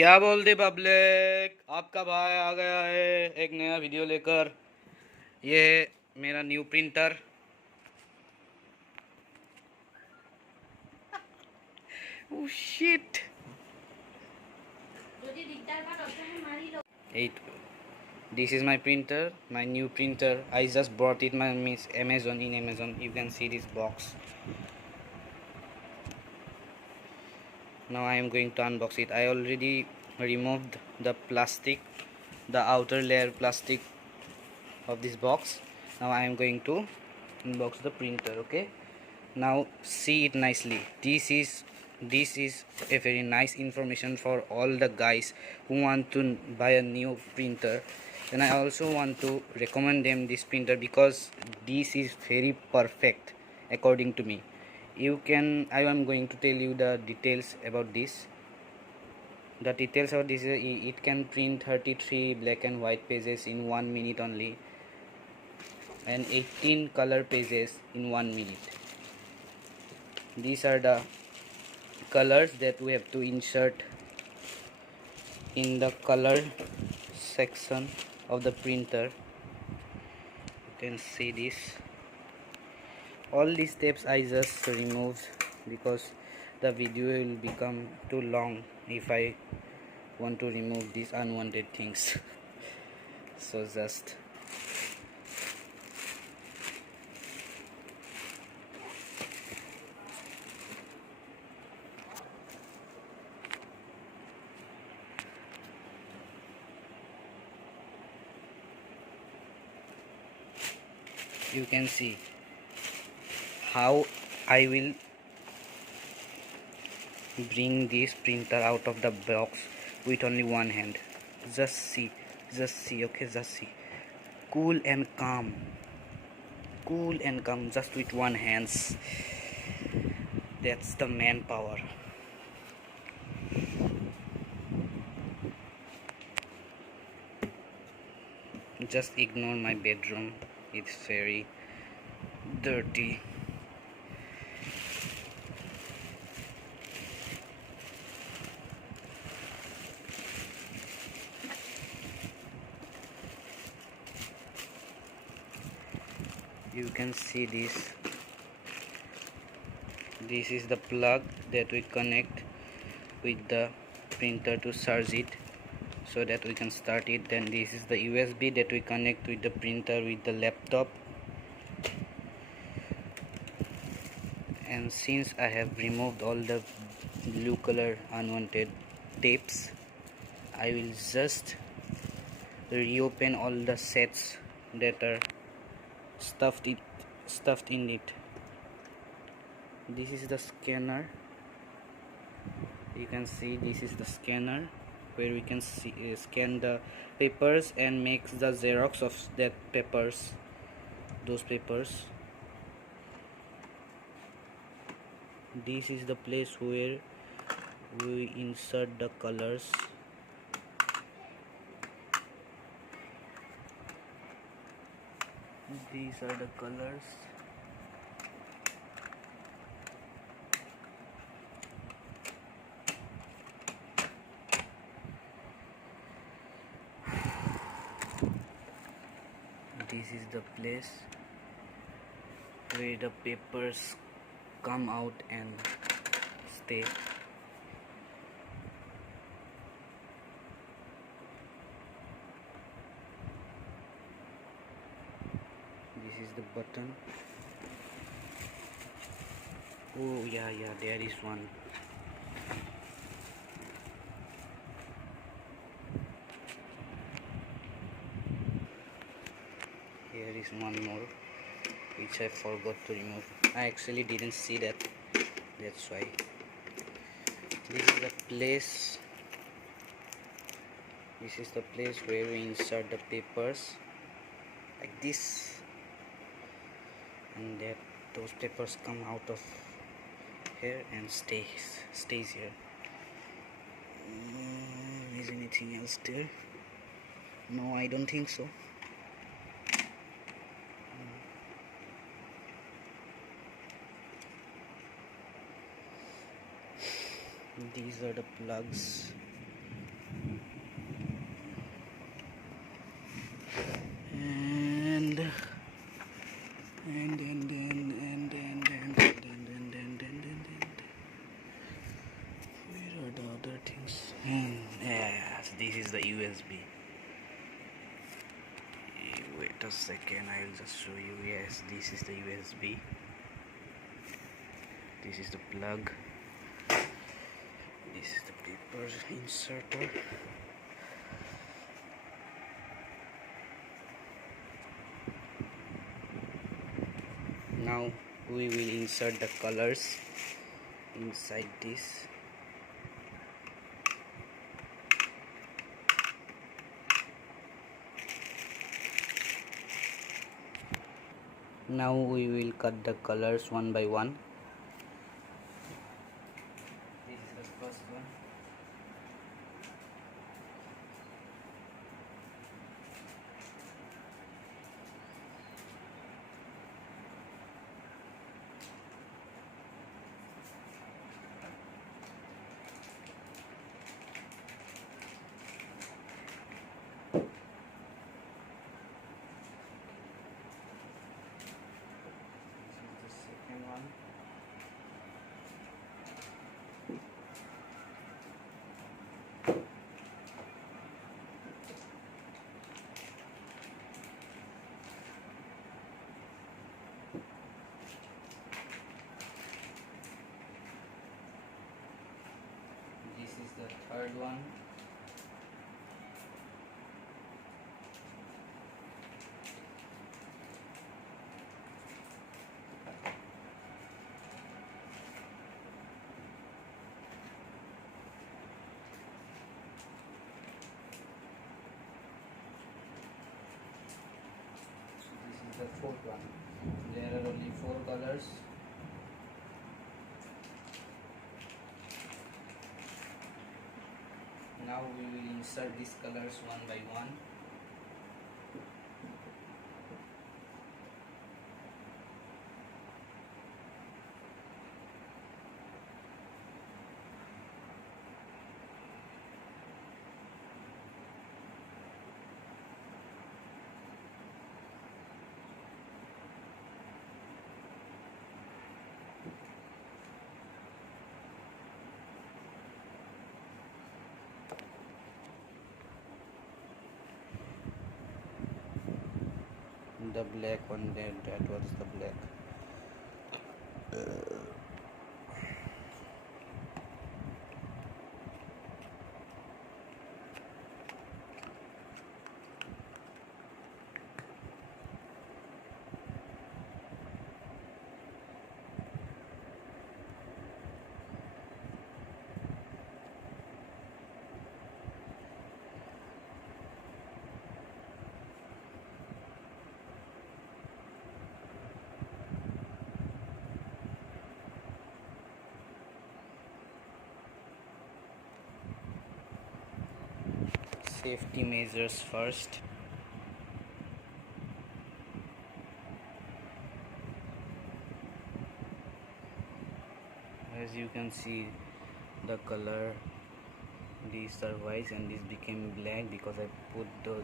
क्या बोलते पब्लिक, आपका भाई आ गया है एक नया वीडियो लेकर। ये है मेरा new printer. Oh shit. Eight. This is my printer, my new printer. I just bought it my miss Amazon. In Amazon you can see this box. Now I am going to unbox it. I already removed the plastic, the outer layer plastic of this box. Now I am going to unbox the printer. Okay, now see it nicely. This is a very nice information for all the guys who want to buy a new printer, and I also want to recommend them this printer because this is very perfect according to me. I am going to tell you the details about this. The details of this is it can print 33 black and white pages in 1 minute only, and 18 color pages in 1 minute. These are the colors that we have to insert in the color section of the printer. You can see this. All these steps I just removed because the video will become too long if I want to remove these unwanted things. So just you can see how I will bring this printer out of the box with only one hand. Just see, okay, just see. Cool and calm, just with one hands. That's the manpower. Just ignore my bedroom, it's very dirty. You can see this. This is the plug that we connect with the printer to charge it so that we can start it. Then this is the USB that we connect with the printer with the laptop. And since I have removed all the blue color unwanted tapes, I will just reopen all the sets that are stuffed in it. This is the scanner. You can see this is the scanner where we can see, scan the papers and makes the xerox of that papers, those papers. This is the place where we insert the colors. These are the colors. This is the place where the papers come out and stay. This is the button. Oh yeah, there is one. Here is one more which I forgot to remove. I actually didn't see that, that's why. This is the place. This is the place where we insert the papers like this, and that those papers come out of here and stays here. Is anything else there? No, I don't think so. These are the plugs this is the USB. Wait a second, I'll just show you. Yes, this is the USB. This is the plug. This is the paper inserter. Now we will insert the colors inside this. Now we will cut the colors one by one. This is the first one. This is the third one. This is the fourth one. There are only 4 colors. Now we will insert these colors one by one. The black one there, that was the black. Safety measures first. As you can see, the color, these are white and this became black because I put the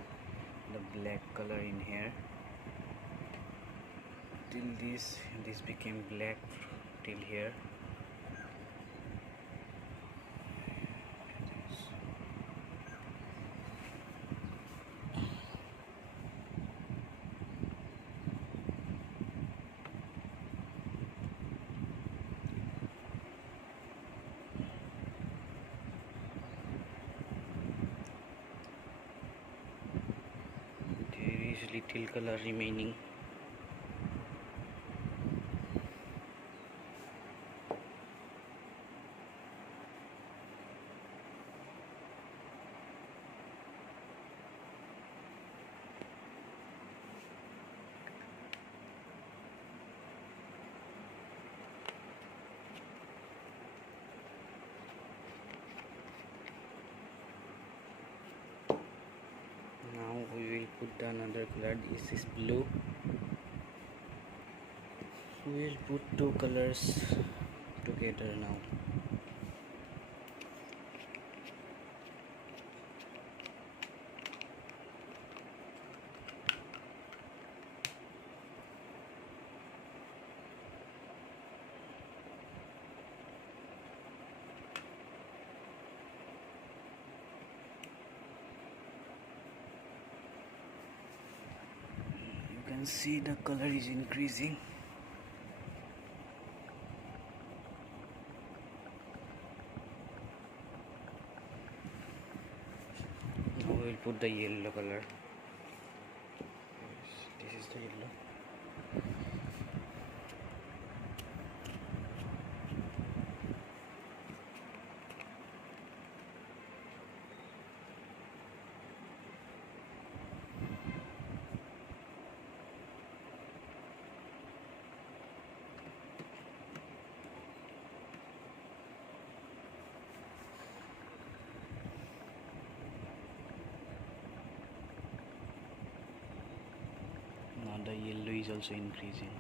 black color in here. Till this became black till here. Little color remaining. Now we will put another color. This is blue. We will put 2 colors together now. see the color is increasing. Now we will put the yellow color. This is the yellow. Now the yellow is also increasing.